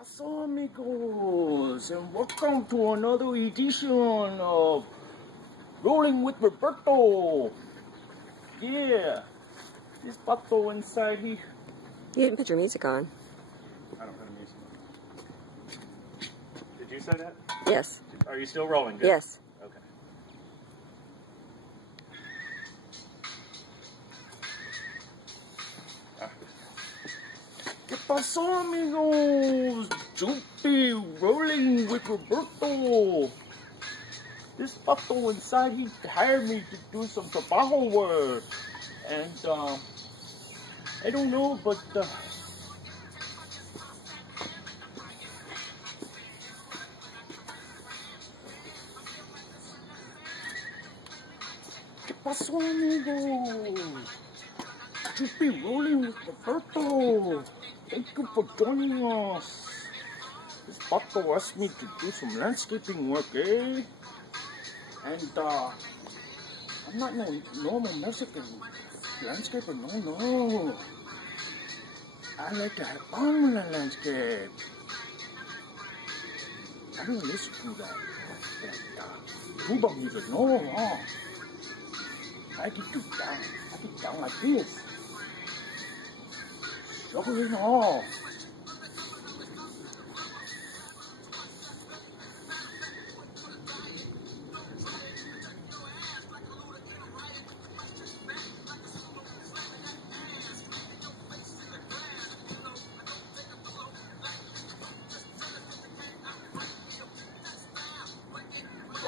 Pasó, amigos, and welcome to another edition of Rolling with Roberto. Yeah, this Pato inside here. You didn't put your music on. I don't have music on. Did you say that? Yes. Are you still rolling? Good? Yes. Okay. ¿Qué pasó, amigos? Jumpy Rolling with Roberto. This Pato inside, he hired me to do some trabajo work. And, I don't know, but, ¿Qué pasó, amigos? Jumpy Rolling with Roberto. Thank you for joining us. This Pato asked me to do some landscaping work, eh? And, I'm not no normal Mexican landscaper, no. I like to have fun with the landscape. I don't listen to that tuba music, no. I get down like this. Shoveling off.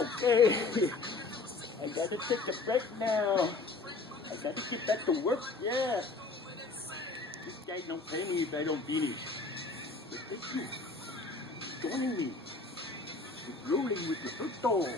Okay, I gotta take a break now. I gotta get back to work, yeah. This guy don't pay me if I don't finish. But thank you for joining me. Rolling with Roberto.